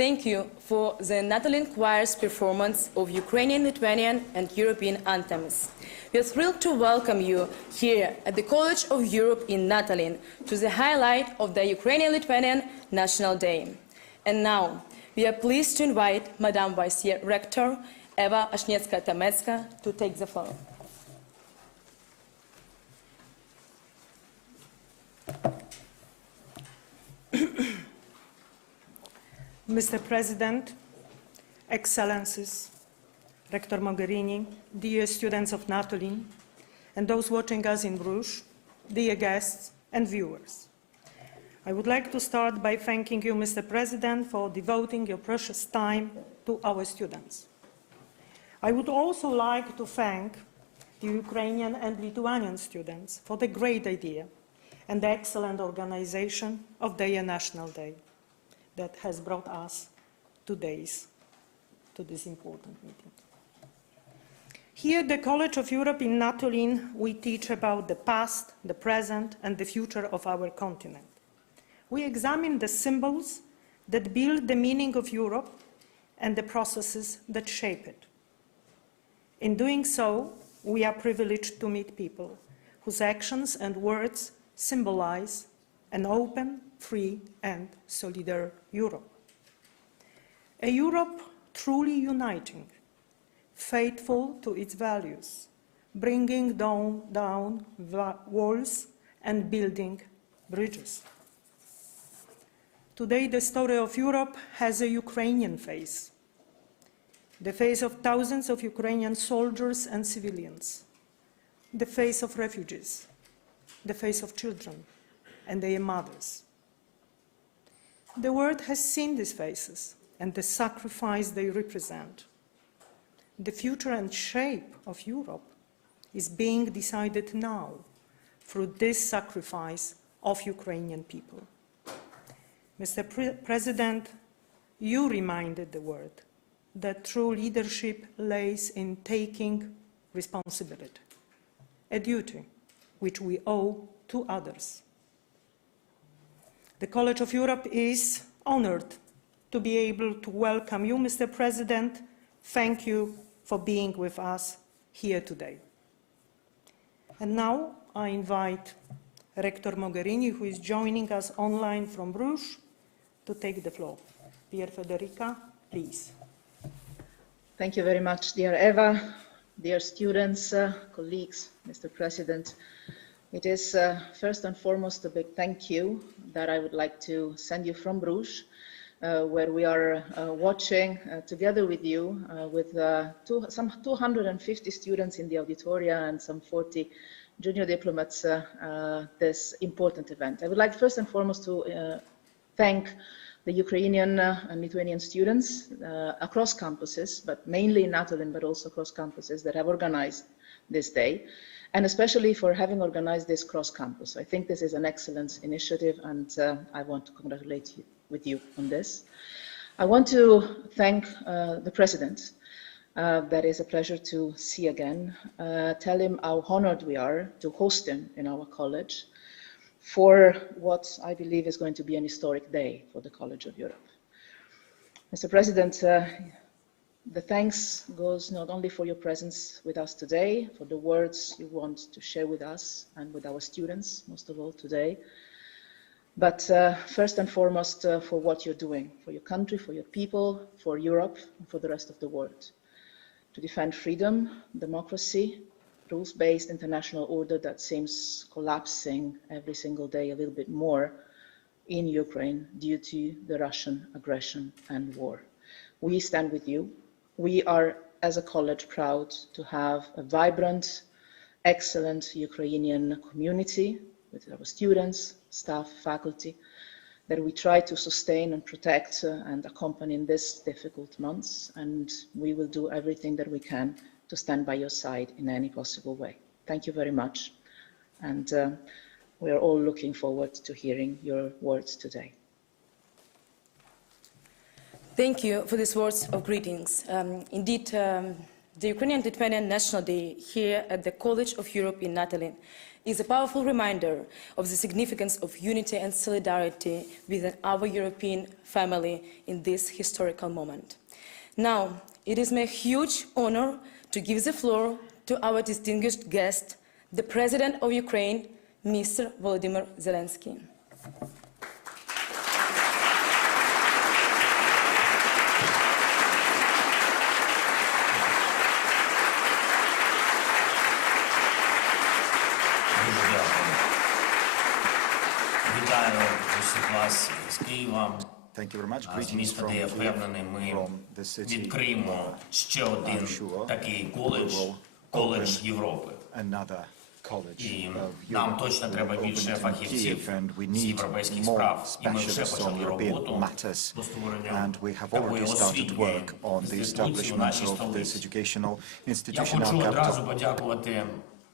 Thank you for the Natolin Choir's performance of Ukrainian, Lithuanian and European anthems. We are thrilled to welcome you here at the College of Europe in Natolin to the highlight of the Ukrainian-Lithuanian National Day. And now, we are pleased to invite Madam Vice-Rector Eva Ośniecka-Tamecka to take the floor. Mr. President, Excellencies, Rector Mogherini, dear students of Natolin, and those watching us in Bruges, dear guests and viewers. I would like to start by thanking you, Mr. President, for devoting your precious time to our students. I would also like to thank the Ukrainian and Lithuanian students for the great idea and the excellent organization of their National Day that has brought us to this important meeting. Here at the College of Europe in Natolin, we teach about the past, the present, and the future of our continent. We examine the symbols that build the meaning of Europe and the processes that shape it. In doing so, we are privileged to meet people whose actions and words symbolize an open, free, and solidary Europe. A Europe truly uniting, faithful to its values, bringing down walls and building bridges. Today, the story of Europe has a Ukrainian face, the face of thousands of Ukrainian soldiers and civilians, the face of refugees, the face of children and their mothers. The world has seen these faces and the sacrifice they represent. The future and shape of Europe is being decided now through this sacrifice of Ukrainian people. Mr. President, you reminded the world that true leadership lays in taking responsibility, a duty which we owe to others. The College of Europe is honored to be able to welcome you, Mr. President. Thank you for being with us here today. And now I invite Rector Mogherini, who is joining us online from Bruges, to take the floor. Dear Federica, please. Thank you very much, dear Eva, dear students, colleagues, Mr. President. It is first and foremost a big thank you that I would like to send you from Bruges, where we are watching together with you with some 250 students in the auditoria and some 40 junior diplomats this important event. I would like first and foremost to thank the Ukrainian and Lithuanian students across campuses, but mainly in Natolin, but also across campuses that have organized this day, and especially for having organized this cross-campus. I think this is an excellent initiative, and I want to congratulate you with you on this. I want to thank the President. That is a pleasure to see again. Tell him how honored we are to host him in our college for what I believe is going to be an historic day for the College of Europe. Mr. President, the thanks goes not only for your presence with us today, for the words you want to share with us and with our students, most of all today, but first and foremost for what you're doing for your country, for your people, for Europe, and for the rest of the world. To defend freedom, democracy, rules-based international order that seems collapsing every single day a little bit more in Ukraine due to the Russian aggression and war. We stand with you. We are, as a college, proud to have a vibrant, excellent Ukrainian community with our students, staff, faculty, that we try to sustain and protect and accompany in these difficult months, and we will do everything that we can to stand by your side in any possible way. Thank you very much, and we are all looking forward to hearing your words today. Thank you for these words of greetings. Indeed, the Ukrainian-Lithuanian National Day here at the College of Europe in Natolin is a powerful reminder of the significance of unity and solidarity within our European family in this historical moment. Now, it is my huge honor to give the floor to our distinguished guest, the President of Ukraine, Mr. Volodymyr Zelenskyy. Thank you very much. Greetings from Kyiv, from the city. Відкриємо ще один такий коледж Європи. Another college І of нам Europe точно треба opened більше in фахівців Kyiv, and we з need європейських more справ. І ми вже specialists почали on European роботу matters, по створенню and we have такої already started освітньої work on the інституції в establishment нашій of this столиці. educational Я institution in хочу our одразу capital. подякувати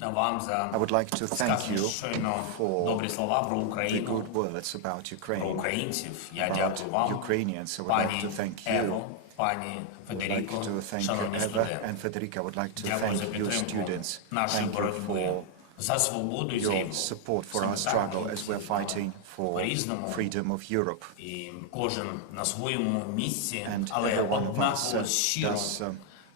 вам за I would like to thank сказані you щойно for добрі слова про the Україну, good words about про Ukraine, українців. Я about дякую вам, Ukrainians. I would like пані to thank Ево, you. пані I would like Федеріко, to thank шановні Eva студенти. and Federica. I would like to Дякую за thank you, підтримку students. нашої Thank you боротьби for за свободу і за your Європу. support for Саме our так struggle ми as we're всі fighting for по-різному. freedom of Europe. І кожен на своєму місці, And але every one of us однаково щиро does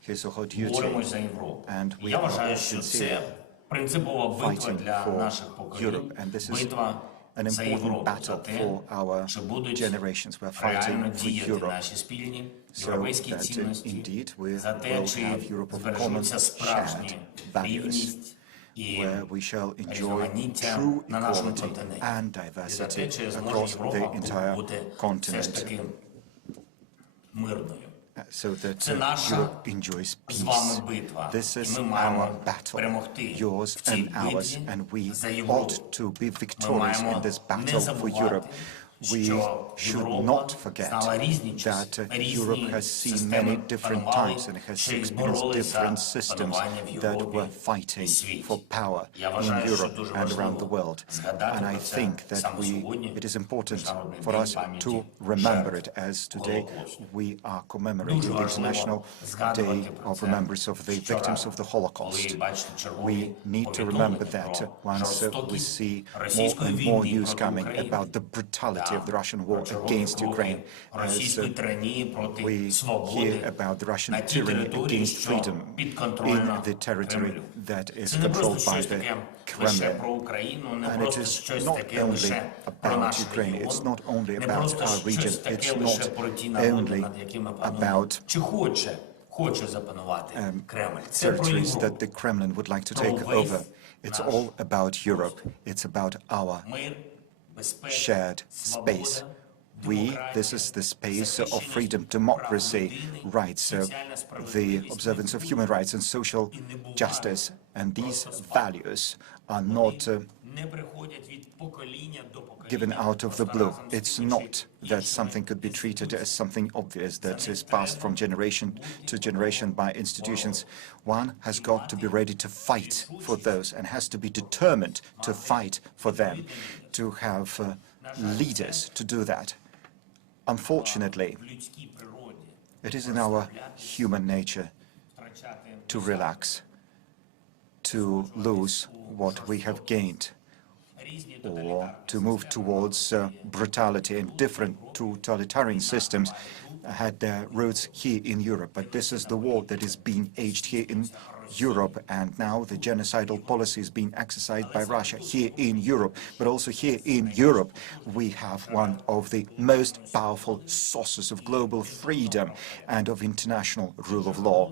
his or her боремось duty за Європу. and І we я are вважаю, all що sincere це принципова битва fighting для for наших поколінь, Europe. And this is битва an за important Європу, за battle те, for our що будуть generations. We're реально fighting for діяти Europe наші спільні so європейські that цінності, indeed we за те, will чи have Europe of common збережуться shared справжні values, рівність і where we shall enjoy різноманіття true на нашому equality континенті. and І за те, diversity чи зможе across the Європа entire бути все ж continent, таки мирною. so that Це наша Europe enjoys з вами peace. битва. This І is ми our маємо battle, перемогти yours в цій and ours, битві and we за Європу. ought to be Ми victorious in маємо this не battle for забувати, Europe. We що should Європа not forget знала різні часи, that різні Europe has seen системи many different панували, times and has що й experienced боролися different за systems панування в that Європі were і fighting світі. for power Я in вважаю, що Europe дуже and around the важливо world. згадати And I про це think that саме сьогодні, it is important Міжнародний for день us пам'яті to remember жертв it, as today Голокосту. we are Дуже commemorating the важливо International згадувати Day про of це Remembrance of the щоразу, victims of the Holocaust. коли бачите чергові We need to remember повідомлення that про once we жорстокість see more російської and more війни news проти coming України, about the brutality of the Russian про war чергові against кроки Ukraine, as російської тиранії проти we свободи hear about the Russian на тій tyranny території, against що freedom in підконтрольна the territory Кремлю. that is Це не controlled просто by щось the таке лише Kremlin. про Україну, не And it просто is щось not таке only лише про about наш Ukraine, it's регіон, not only не about просто our region, щось таке it's лише not про ті народи, only над якими панує, about чи хоче запанувати Кремль. Це про territories that Європу. the Kremlin would like to Про take весь over. It's наш all about Europe. It's about our Мир, безпека, shared свобода, space. This is the space of захищеність freedom, прав democracy, людини, rights, соціальна the справедливість. observance of human rights and social justice. And these values are not Не приходять від покоління до покоління. given out of the просто blue. разом з It's іншими not that something could be treated as something obvious that is passed from generation to generation by institutions. One has got to be ready to fight for those and has to be determined to fight for them, to have leaders to do that. Unfortunately, в людській природі it is in our human nature втрачати to relax, to lose what we have gained, різні or to move towards brutality, and different totalitarian systems had their roots here in Europe. But this is the war that is being aged here in Europe, and now the genocidal policy is being exercised by Russia here in Europe. But also here in Europe, we have one of the most powerful sources of global freedom and of international rule of law.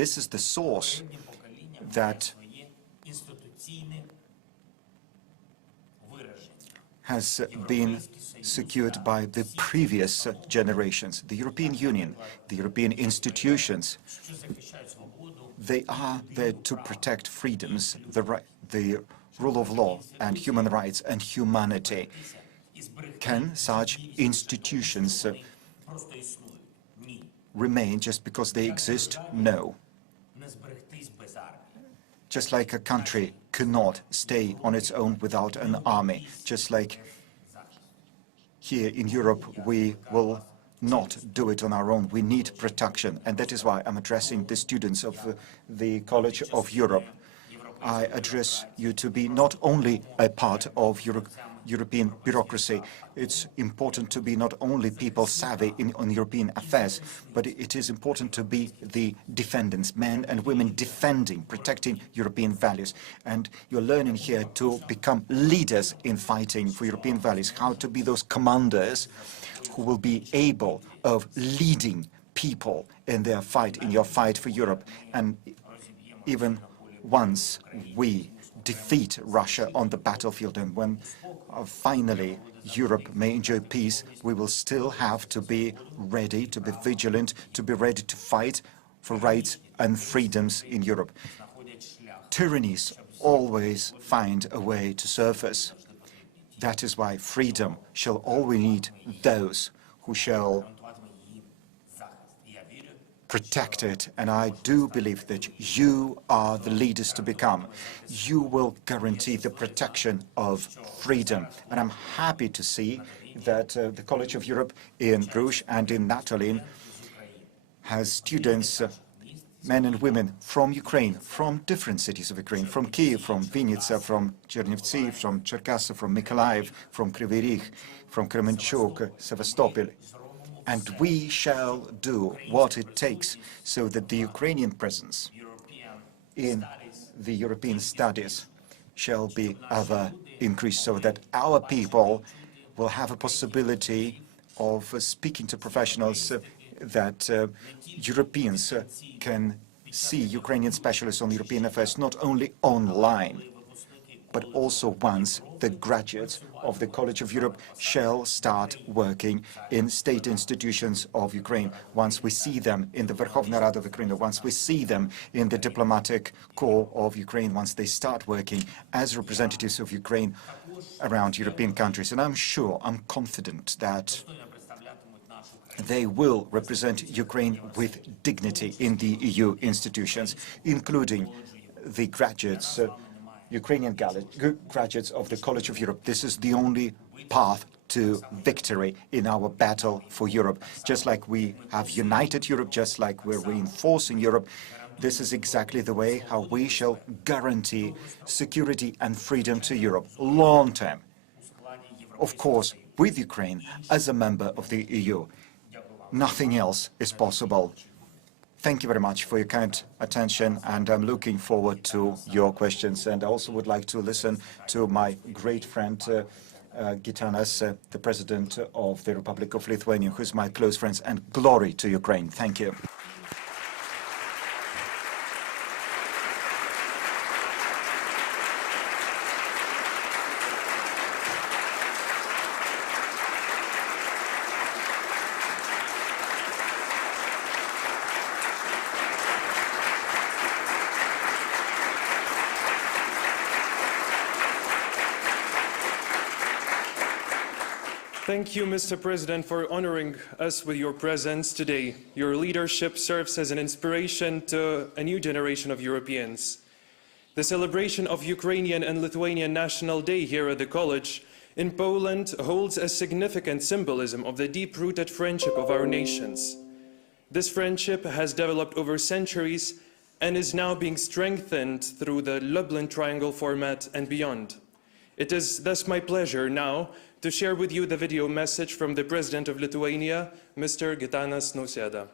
This is the source that своє інституційне вираження. has been secured by the previous generations. The European Union, the European institutions, Що захищають свободу, they are there to protect freedoms, the rule of law and human rights and humanity. і зберегти Can such institutions просто існують. Ні. remain just because they exist? No. Не зберегтись без армії. Just like a country cannot stay on its own without an army, just like here in Europe, we will not do it on our own. We need protection, and that is why I'm addressing the students of the College of Europe. I address you to be not only a part of European bureaucracy. It's important to be not only people savvy on European affairs, but it is important to be the defendants, men and women defending, protecting European values. And you're learning here to become leaders in fighting for European values, how to be those commanders who will be able of leading people in their fight, in your fight for Europe. And even once we defeat Russia on the battlefield and when finally Europe may enjoy peace, we will still have to be ready, to be vigilant, to be ready to fight for rights and freedoms in Europe. Tyrannies always find a way to surface. That is why freedom shall always need those who shall protect it, and I do believe that you are the leaders to become. You will guarantee the protection of freedom, and I'm happy to see that the College of Europe in Bruges and in Natolin has students, men and women from Ukraine, from different cities of Ukraine, from Kyiv, from Vinnytsia, from Chernivtsi, from Cherkasy, from Mykolaiv, from Kryvyi Rih, from Kremenchuk, Sevastopol. And we shall do what it takes so that the Ukrainian presence in the European studies shall be ever increased, so that our people will have a possibility of speaking to professionals, that Europeans can see Ukrainian specialists on European affairs not only online, but also once the graduates of the College of Europe shall start working in state institutions of Ukraine, once we see them in the Verkhovna Rada of Ukraine, once we see them in the diplomatic corps of Ukraine, once they start working as representatives of Ukraine around European countries. And I'm sure, I'm confident that they will represent Ukraine with dignity in the EU institutions, including the graduates, Ukrainian graduates of the College of Europe. This is the only path to victory in our battle for Europe. Just like we have united Europe, just like we're reinforcing Europe, this is exactly the way how we shall guarantee security and freedom to Europe long term. Of course, with Ukraine as a member of the EU. Nothing else is possible. Thank you very much for your kind attention, and I'm looking forward to your questions. And I also would like to listen to my great friend, Gitanas, the President of the Republic of Lithuania, who's my close friend, and glory to Ukraine. Thank you. Thank you, Mr. President, for honoring us with your presence today. Your leadership serves as an inspiration to a new generation of Europeans. The celebration of Ukrainian and Lithuanian National Day here at the College in Poland holds a significant symbolism of the deep-rooted friendship of our nations. This friendship has developed over centuries and is now being strengthened through the Lublin Triangle format and beyond. It is thus my pleasure now to share with you the video message from the President of Lithuania, Mr. Gitanas Nausėda.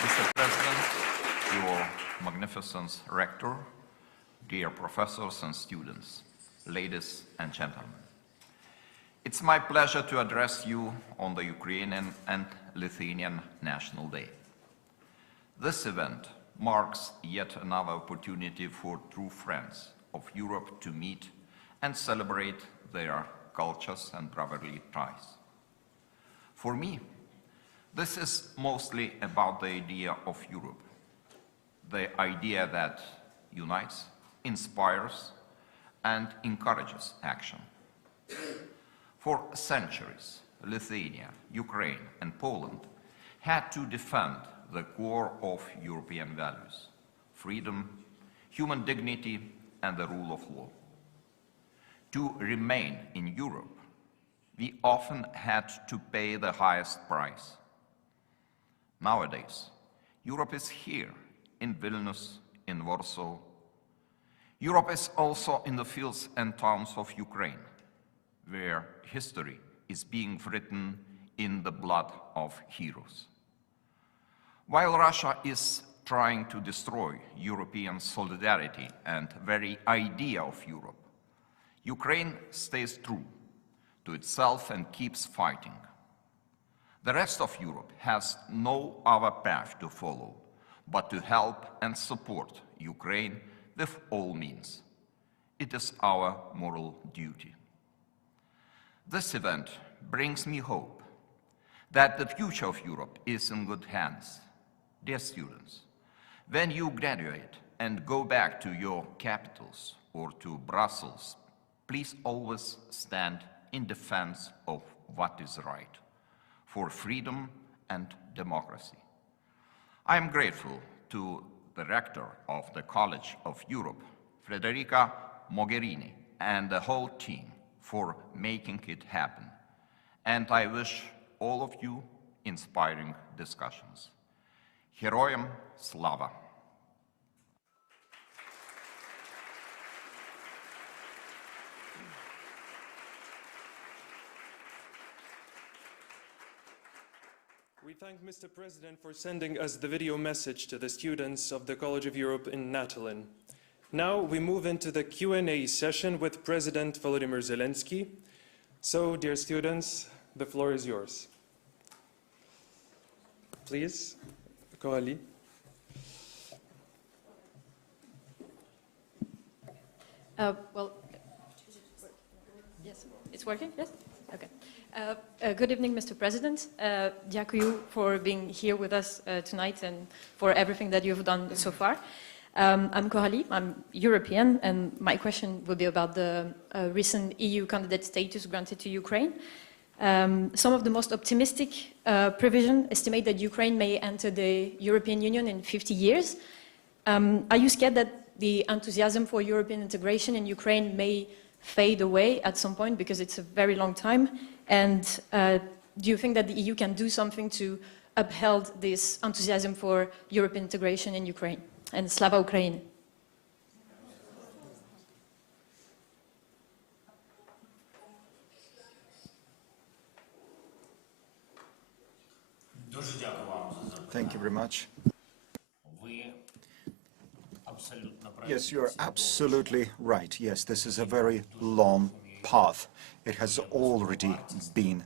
Mr. President, Your Magnificence Rector, dear professors and students, ladies and gentlemen. It's my pleasure to address you on the Ukrainian and Lithuanian National Day. This event marks yet another opportunity for true friends of Europe to meet and celebrate their cultures and brotherly ties. For me, this is mostly about the idea of Europe, the idea that unites, inspires, and encourages action. For centuries, Lithuania, Ukraine, and Poland had to defend the core of European values: freedom, human dignity, and the rule of law. To remain in Europe, we often had to pay the highest price. Nowadays, Europe is here, in Vilnius, in Warsaw. Europe is also in the fields and towns of Ukraine, where history is being written in the blood of heroes. While Russia is trying to destroy European solidarity and very idea of Europe, Ukraine stays true to itself and keeps fighting. The rest of Europe has no other path to follow but to help and support Ukraine with all means. It is our moral duty. This event brings me hope that the future of Europe is in good hands. Dear students, when you graduate and go back to your capitals or to Brussels, please always stand in defense of what is right, for freedom and democracy. I am grateful to the rector of the College of Europe, Federica Mogherini, and the whole team for making it happen. And I wish all of you inspiring discussions. Heroям слава! We thank Mr. President for sending us the video message to the students of the College of Europe in Natolin. Now we move into the Q&A session with President Volodymyr Zelenskyy. So, dear students, the floor is yours. Please, Kohali. Well, yes, it's working, yes? Okay. Good evening, Mr. President. Dziękuję for being here with us tonight and for everything that you've done so far. I'm Kohali, I'm European, and my question will be about the recent EU candidate status granted to Ukraine. Some of the most optimistic provisions estimate that Ukraine may enter the European Union in 50 years. Are you scared that the enthusiasm for European integration in Ukraine may fade away at some point because it's a very long time? And do you think that the EU can do something to uphold this enthusiasm for European integration in Ukraine? And Slava Ukraini. Thank you very much. Yes, you're absolutely right. Yes, this is a very long path. It has already been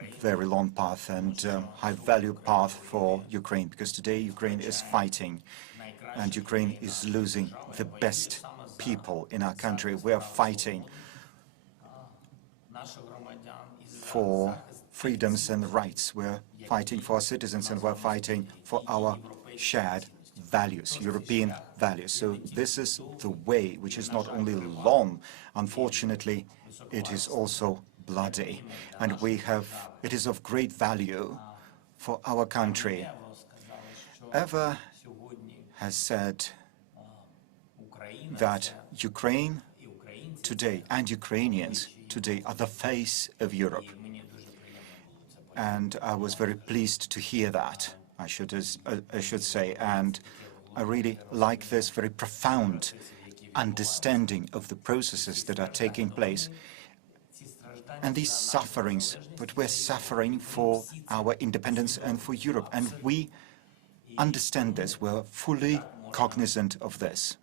a very long path and high-value path for Ukraine, because today Ukraine is fighting and Ukraine is losing the best people in our country. We are fighting for freedoms and rights. We're fighting for our citizens and we're fighting for our shared values, European values. So this is the way, which is not only long, unfortunately, it is also bloody. And it is of great value for our country. Eva has said that Ukraine today and Ukrainians today are the face of Europe. And I was very pleased to hear that, I should say, and I really like this very profound understanding of the processes that are taking place and these sufferings, but we're suffering for our independence and for Europe, and we understand this, we're fully cognizant of this.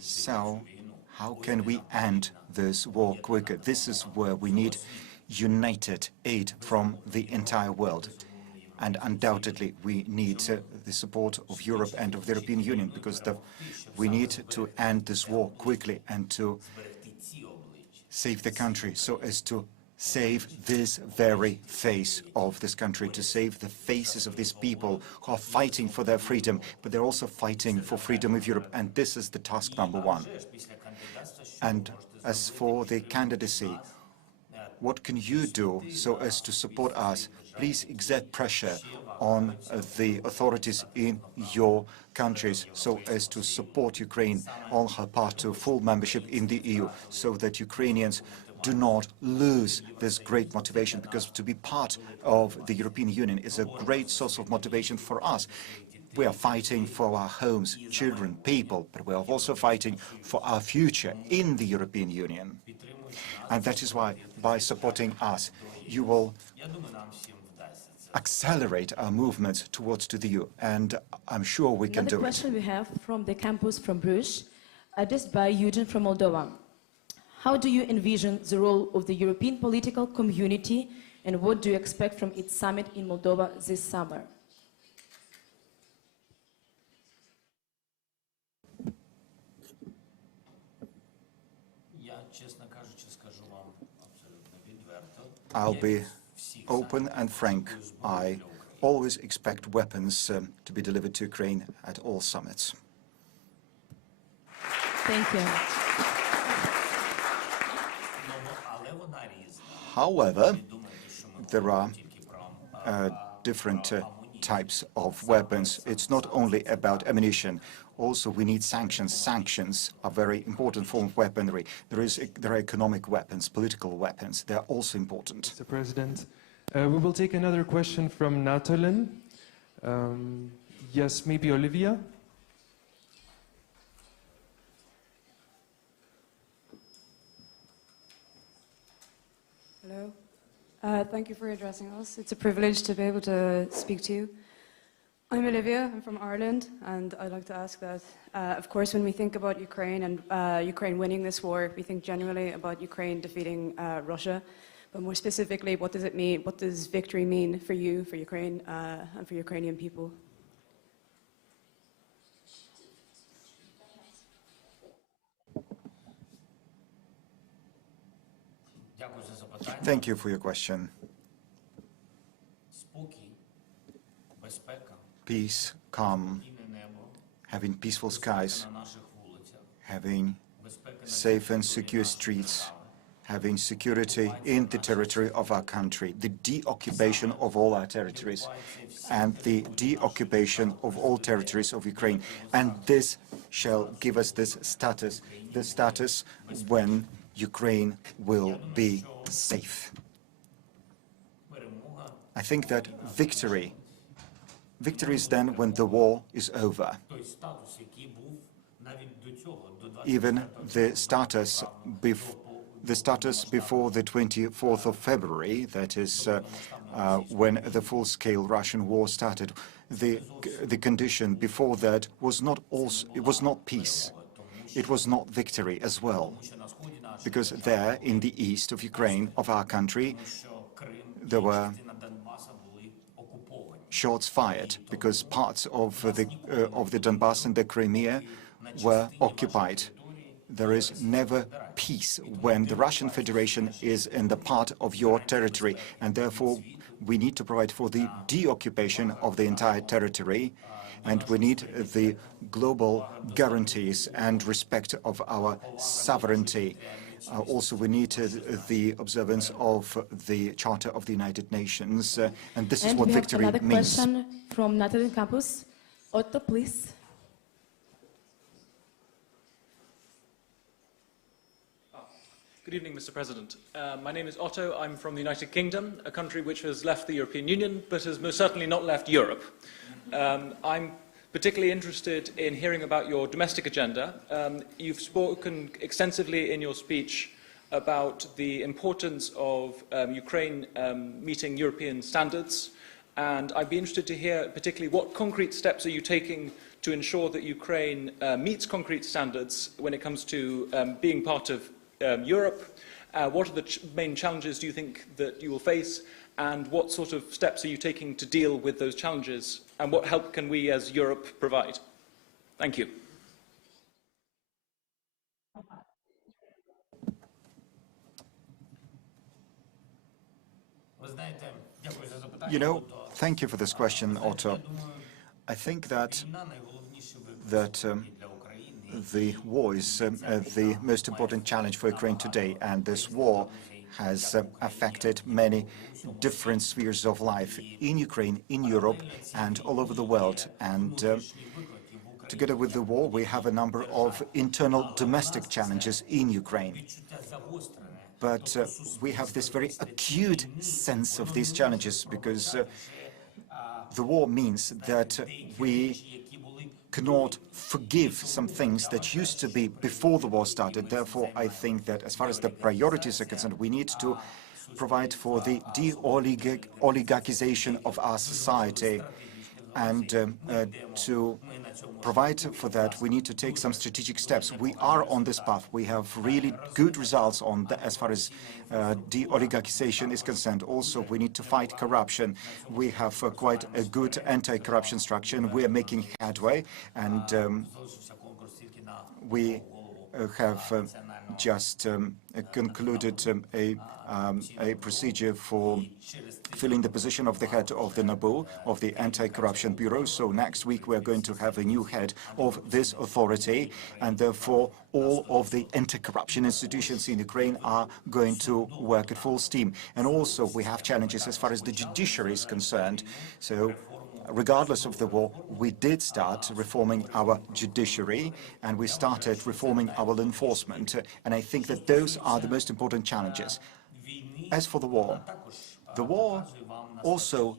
So, how can we end this war quicker? This is where we need united aid from the entire world. And undoubtedly, we need the support of Europe and of the European Union, because we need to end this war quickly and to save the country, so as to save this very face of this country, to save the faces of these people who are fighting for their freedom, but they're also fighting for freedom of Europe. And this is the task number one. And as for the candidacy, what can you do so as to support us? please exert pressure on the authorities in your countries so as to support Ukraine on her path to full membership in the EU, so that Ukrainians do not lose this great motivation, because to be part of the European Union is a great source of motivation for us. We are fighting for our homes, children, people, but we are also fighting for our future in the European Union. And that is why, by supporting us, you will accelerate our movements towards the EU, and I'm sure we can do it. Another question we have from the campus from Bruges, addressed by Eugene from Moldova. How do you envision the role of the European political community, and what do you expect from its summit in Moldova this summer? I'll be open and frank. I always expect weapons to be delivered to Ukraine at all summits. Thank you. However, there are different types of weapons. It's not only about ammunition. Also, we need sanctions. Sanctions are a very important form of weaponry. There are economic weapons, political weapons. They are also important. Mr. President, we will take another question from Natolin. Yes, maybe Olivia? Hello. Thank you for addressing us. It's a privilege to be able to speak to you. I'm Olivia, I'm from Ireland, and I'd like to ask that, of course, when we think about Ukraine and Ukraine winning this war, we think generally about Ukraine defeating Russia, but more specifically, what does it mean, what does victory mean for you, for Ukraine, and for Ukrainian people? Thank you for your question. Peace, calm, having peaceful skies, having safe and secure streets, having security in the territory of our country, the deoccupation of all our territories, and the deoccupation of all territories of Ukraine. And this shall give us this status, the status when Ukraine will be safe. I think that victory is then when the war is over. Even the status before the 24th of February, that is when the full-scale Russian war started, the condition before that was not peace. It was not victory as well, because there in the east of Ukraine, of our country, there were shots fired because parts of the Donbass and the Crimea were occupied. There is never peace when the Russian Federation is in the part of your territory, and therefore we need to provide for the deoccupation of the entire territory, and we need the global guarantees and respect of our sovereignty. Also, we need the observance of the Charter of the United Nations, and this is what victory means. And we have another question from Natolin campus. Otto, please. Good evening, Mr. President. My name is Otto. I'm from the United Kingdom, a country which has left the European Union, but has most certainly not left Europe. I'm particularly interested in hearing about your domestic agenda. You've spoken extensively in your speech about the importance of Ukraine meeting European standards, and I'd be interested to hear particularly what concrete steps are you taking to ensure that Ukraine meets concrete standards when it comes to being part of Europe. What are the main challenges do you think that you will face, and what sort of steps are you taking to deal with those challenges, and what help can we as Europe provide? Thank you. You know, thank you for this question, Otto. I think that the war is the most important challenge for Ukraine today, and this war has affected many different spheres of life in Ukraine, in Europe, and all over the world. And together with the war, we have a number of internal domestic challenges in Ukraine. But we have this very acute sense of these challenges because the war means that we cannot forgive some things that used to be before the war started. Therefore, I think that as far as the priorities are concerned, we need to provide for the de-oligarchization of our society. And to provide for that, we need to take some strategic steps. We are on this path. We have really good results on that as far as de-oligarchization is concerned. Also, we need to fight corruption. We have quite a good anti-corruption structure, and we are making headway. And we have just concluded a procedure for filling the position of the head of the NABU, of the Anti-Corruption Bureau. So next week we're going to have a new head of this authority, and therefore all of the anti-corruption institutions in Ukraine are going to work at full steam. And also we have challenges as far as the judiciary is concerned. So regardless of the war, we did start reforming our judiciary, and we started reforming our law enforcement. And I think that those are the most important challenges. As for the war also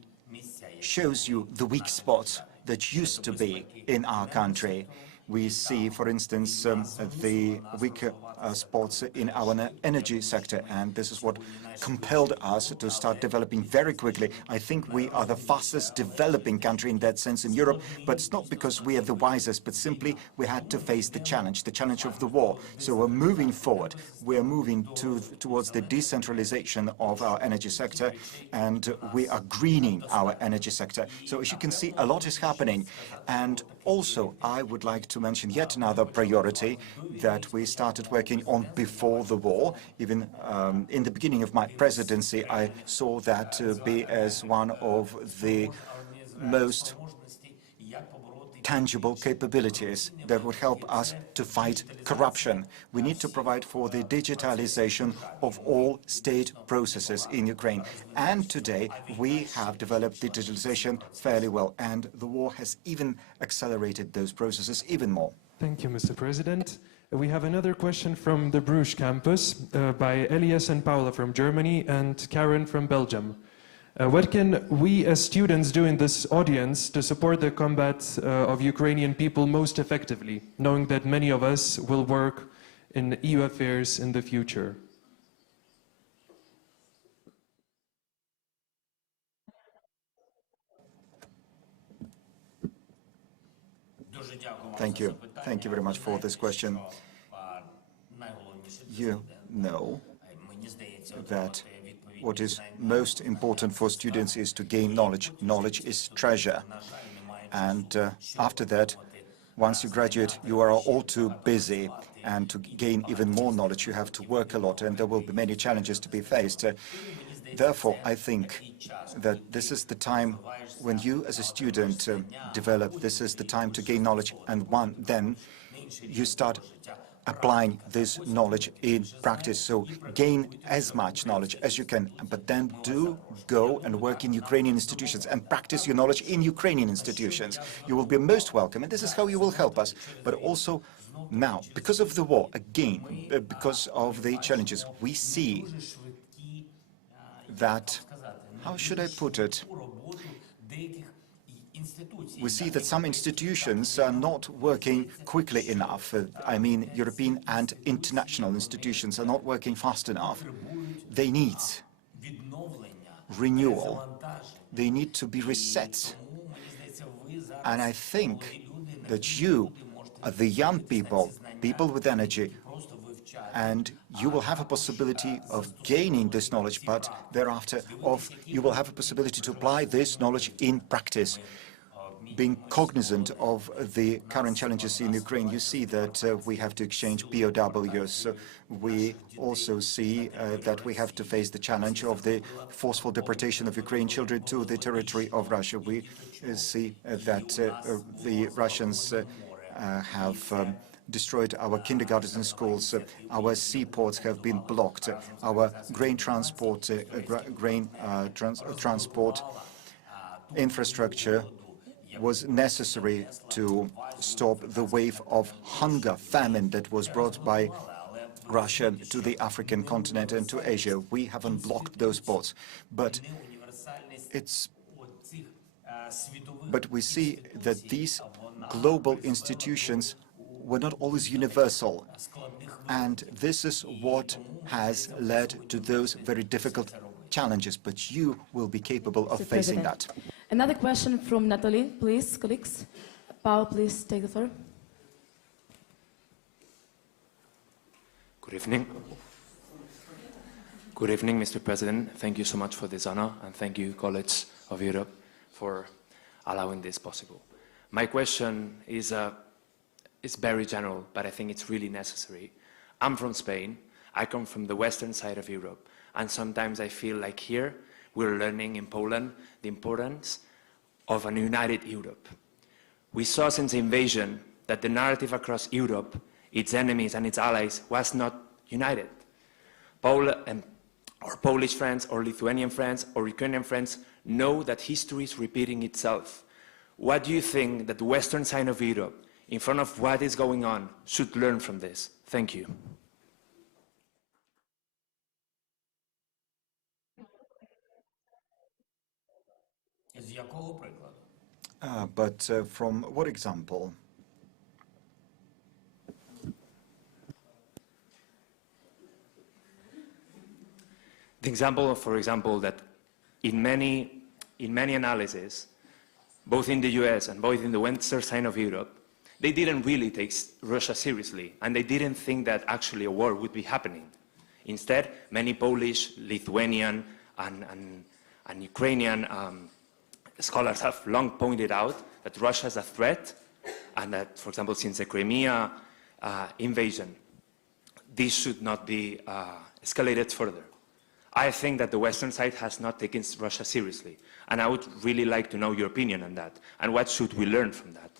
shows you the weak spots that used to be in our country. We see, for instance, the weaker spots in our energy sector, and this is what compelled us to start developing very quickly. I think we are the fastest developing country in that sense in Europe, but it's not because we are the wisest, but simply we had to face the challenge of the war. So we're moving forward. We're moving towards the decentralization of our energy sector, and we are greening our energy sector. So as you can see, a lot is happening. And also, I would like to mention yet another priority that we started working on before the war. Even in the beginning of my presidency, I saw that to be as one of the most tangible capabilities that would help us to fight corruption. We need to provide for the digitalization of all state processes in Ukraine. And today we have developed digitalization fairly well, and the war has even accelerated those processes even more. Thank you, Mr. President. We have another question from the Bruges campus by Elias and Paula from Germany and Karen from Belgium. What can we as students do in this audience to support the combat of Ukrainian people most effectively, knowing that many of us will work in EU affairs in the future? Thank you. Thank you very much for this question. You know that what is most important for students is to gain knowledge. Knowledge is treasure. And after that, once you graduate, you are all too busy. And to gain even more knowledge, you have to work a lot, and there will be many challenges to be faced. Therefore, I think that this is the time when you as a student develop, this is the time to gain knowledge, and then you start applying this knowledge in practice. So gain as much knowledge as you can, but then do go and work in Ukrainian institutions and practice your knowledge in Ukrainian institutions. You will be most welcome, and this is how you will help us. But also now, because of the war, again, because of the challenges, we see that, how should I put it? We see that some institutions are not working quickly enough. I mean, European and international institutions are not working fast enough. They need renewal. They need to be reset. And I think that you, the young people, people with energy, and you will have a possibility of gaining this knowledge, but thereafter you will have a possibility to apply this knowledge in practice. Being cognizant of the current challenges in Ukraine, you see that we have to exchange POWs. We also see that we have to face the challenge of the forceful deportation of Ukrainian children to the territory of Russia. We see that the Russians have destroyed our kindergartens and schools, our seaports have been blocked, our grain transport, transport infrastructure was necessary to stop the wave of hunger, famine that was brought by Russia to the African continent and to Asia. We haven't blocked those ports, but we see that these global institutions were not always universal, and this is what has led to those very difficult challenges, but you will be capable of facing that. Another question from Natolin, please, colleagues. Paul, please take the floor. Good evening. Good evening, Mr. President. Thank you so much for this honor, and thank you, College of Europe, for allowing this possible. My question is very general, but I think it's really necessary. I'm from Spain. I come from the western side of Europe, and sometimes I feel like here we're learning in Poland the importance of a united Europe. We saw since the invasion that the narrative across Europe, its enemies and its allies, was not united. Our Polish friends, or Lithuanian friends, or Ukrainian friends know that history is repeating itself. What do you think that the western side of Europe, in front of what is going on, should learn from this? Thank you. But from what example? The example, for example, that in many analyses, both in the US and both in the western side of Europe, they didn't really take Russia seriously, and they didn't think that actually a war would be happening. Instead, many Polish, Lithuanian, and Ukrainian scholars have long pointed out that Russia is a threat, and that, for example, since the Crimea invasion, this should not be escalated further. I think that the Western side has not taken Russia seriously, and I would really like to know your opinion on that, and what should we learn from that?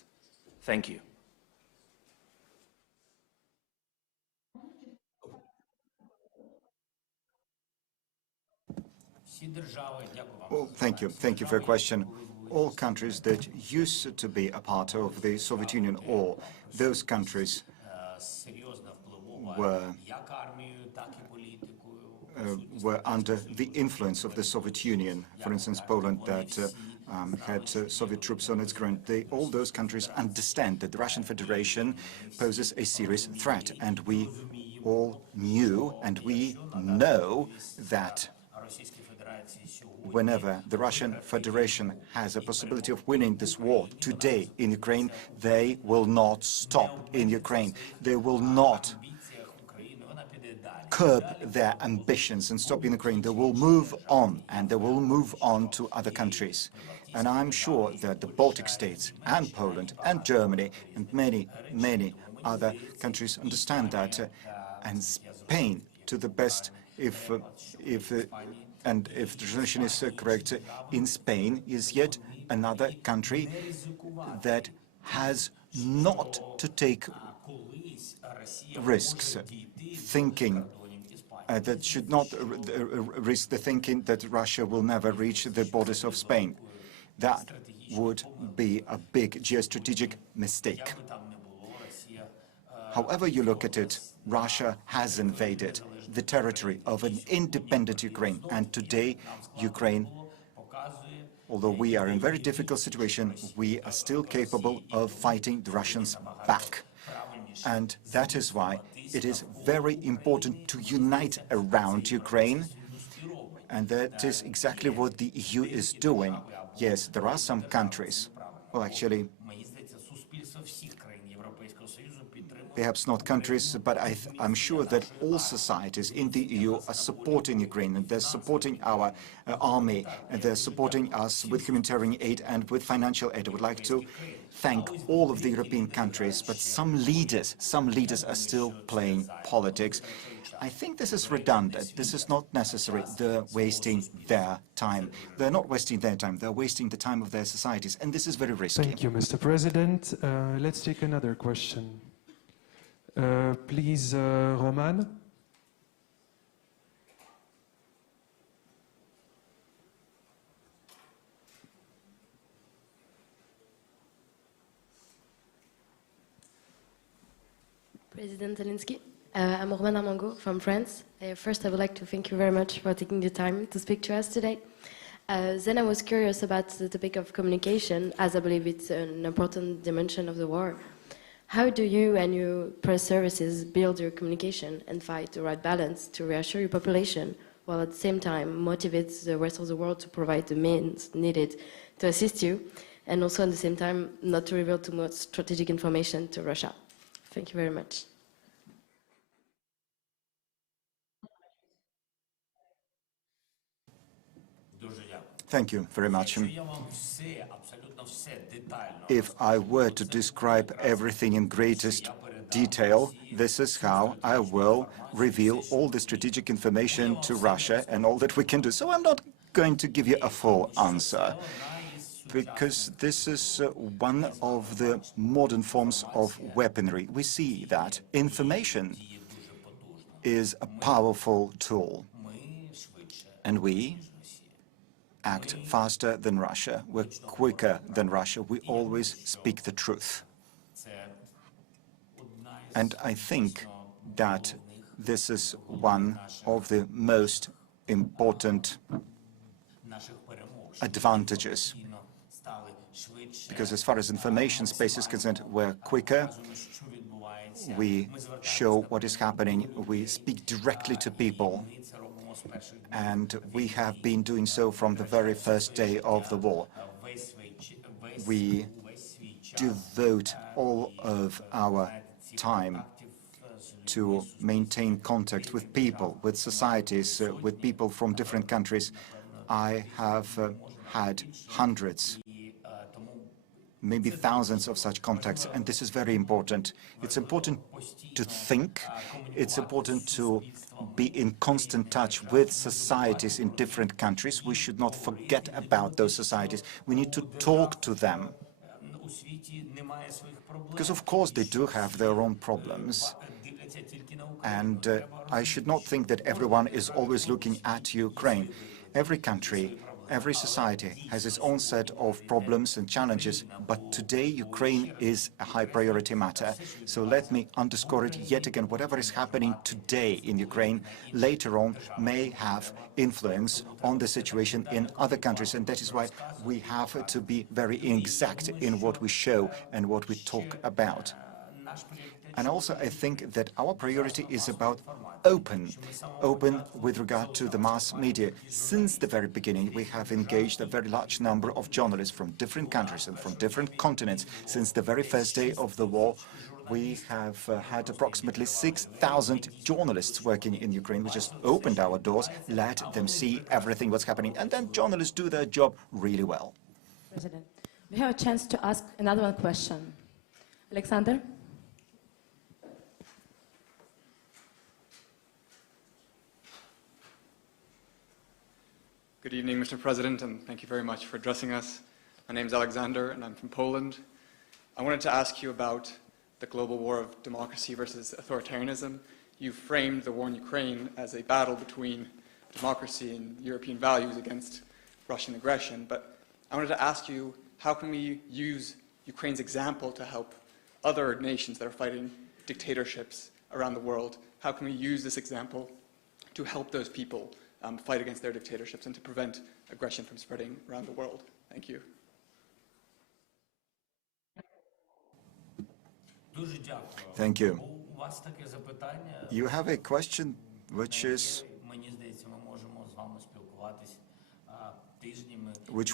Thank you. Well, thank you. Thank you for your question. All countries that used to be a part of the Soviet Union, or those countries were under the influence of the Soviet Union. For instance, Poland, that had Soviet troops on its ground. All those countries understand that the Russian Federation poses a serious threat, and we all knew and we know that whenever the Russian Federation has a possibility of winning this war today in Ukraine, they will not stop in Ukraine. They will not curb their ambitions and stop in Ukraine. They will move on, and they will move on to other countries. And I'm sure that the Baltic states and Poland and Germany and many, many other countries understand that. And Spain, to the best, if the translation is correct, in Spain is yet another country that has not to take risks, thinking that should not risk the thinking that Russia will never reach the borders of Spain. That would be a big geostrategic mistake. However you look at it, Russia has invaded the territory of an independent Ukraine, and today Ukraine, although we are in a very difficult situation, we are still capable of fighting the Russians back. And that is why it is very important to unite around Ukraine, and that is exactly what the EU is doing. Yes, there are some countries, well, actually, perhaps not countries, but I'm sure that all societies in the EU are supporting Ukraine, and they're supporting our army, and they're supporting us with humanitarian aid and with financial aid. I would like to thank all of the European countries, but some leaders are still playing politics. I think this is redundant. This is not necessary. They're wasting their time. They're not wasting their time. They're wasting the time of their societies, and this is very risky. Thank you, Mr. President. Let's take another question. Please, Roman. President Zelenskyy, I'm Romana Mango from France. First, I would like to thank you very much for taking the time to speak to us today. Then I was curious about the topic of communication, as I believe it's an important dimension of the war. How do you and your press services build your communication and find the right balance to reassure your population, while at the same time motivate the rest of the world to provide the means needed to assist you, and also at the same time not to reveal too much strategic information to Russia? Thank you very much. Thank you very much. If I were to describe everything in greatest detail, this is how I will reveal all the strategic information to Russia and all that we can do. So I'm not going to give you a full answer, because this is one of the modern forms of weaponry. We see that information is a powerful tool, and we act faster than Russia. We're quicker than Russia. We always speak the truth. And I think that this is one of the most important advantages, because as far as information space is concerned, we're quicker, we show what is happening, we speak directly to people, and we have been doing so from the very first day of the war. We devote all of our time to maintain contact with people, with societies, with people from different countries. I have had hundreds, maybe thousands of such contacts, and this is very important. It's important to think, it's important to be in constant touch with societies in different countries. We should not forget about those societies. We need to talk to them, because of course they do have their own problems, and I should not think that everyone is always looking at Ukraine. Every country, every society has its own set of problems and challenges, but today Ukraine is a high priority matter. So let me underscore it yet again. Whatever is happening today in Ukraine later on may have influence on the situation in other countries, and that is why we have to be very exact in what we show and what we talk about. And also, I think that our priority is about open with regard to the mass media. Since the very beginning, we have engaged a very large number of journalists from different countries and from different continents. Since the very first day of the war, we have had approximately 6,000 journalists working in Ukraine. We just opened our doors, let them see everything what's happening, and then journalists do their job really well. President, we have a chance to ask another one question. Alexander? Good evening, Mr. President, and thank you very much for addressing us. My name is Alexander, and I'm from Poland. I wanted to ask you about the global war of democracy versus authoritarianism. You framed the war in Ukraine as a battle between democracy and European values against Russian aggression, but I wanted to ask you, how can we use Ukraine's example to help other nations that are fighting dictatorships around the world? How can we use this example to help those people fight against their dictatorships and to prevent aggression from spreading around the world? Thank you. Thank you. You have a question which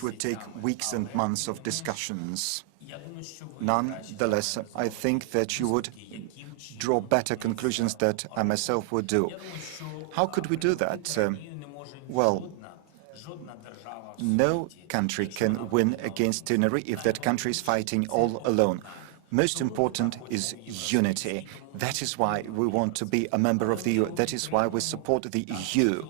would take weeks and months of discussions. Nonetheless, I think that you would draw better conclusions than I myself would do. How could we do that? Well, no country can win against tyranny if that country is fighting all alone. Most important is unity. That is why we want to be a member of the EU. That is why we support the EU.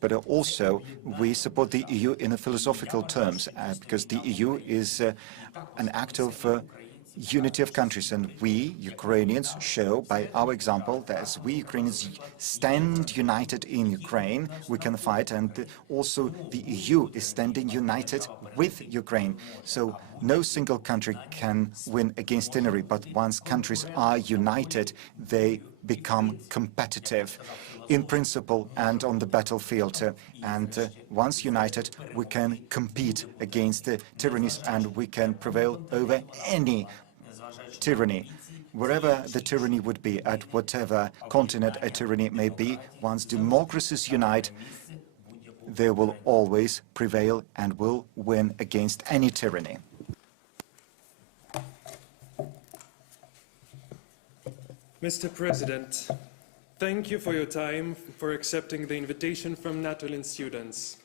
But also, we support the EU in philosophical terms, because the EU is an act of unity of countries, and we, Ukrainians, show by our example that as we Ukrainians stand united in Ukraine, we can fight, and also the EU is standing united with Ukraine. So no single country can win against another, but once countries are united, they become competitive in principle and on the battlefield. And once united, we can compete against tyrannies, and we can prevail over any tyranny. Wherever the tyranny would be, at whatever continent a tyranny may be, once democracies unite, they will always prevail and will win against any tyranny. Mr. President, thank you for your time, for accepting the invitation from Natolin students.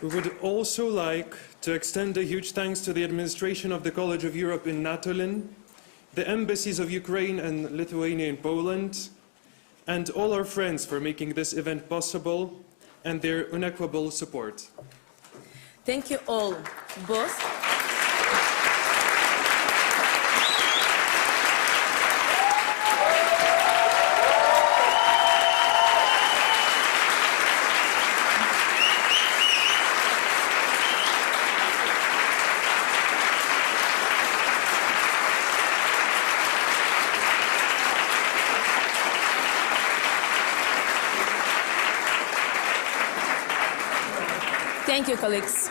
We would also like to extend a huge thanks to the administration of the College of Europe in Natolin, the embassies of Ukraine and Lithuania in Poland, and all our friends for making this event possible and their unequivocal support. Thank you all, both. Thank you, colleagues.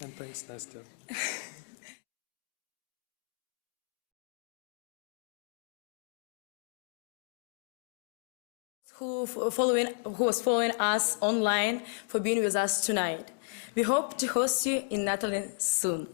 And thanks, Nastya. Who was following us online for being with us tonight. We hope to host you in Natolin soon.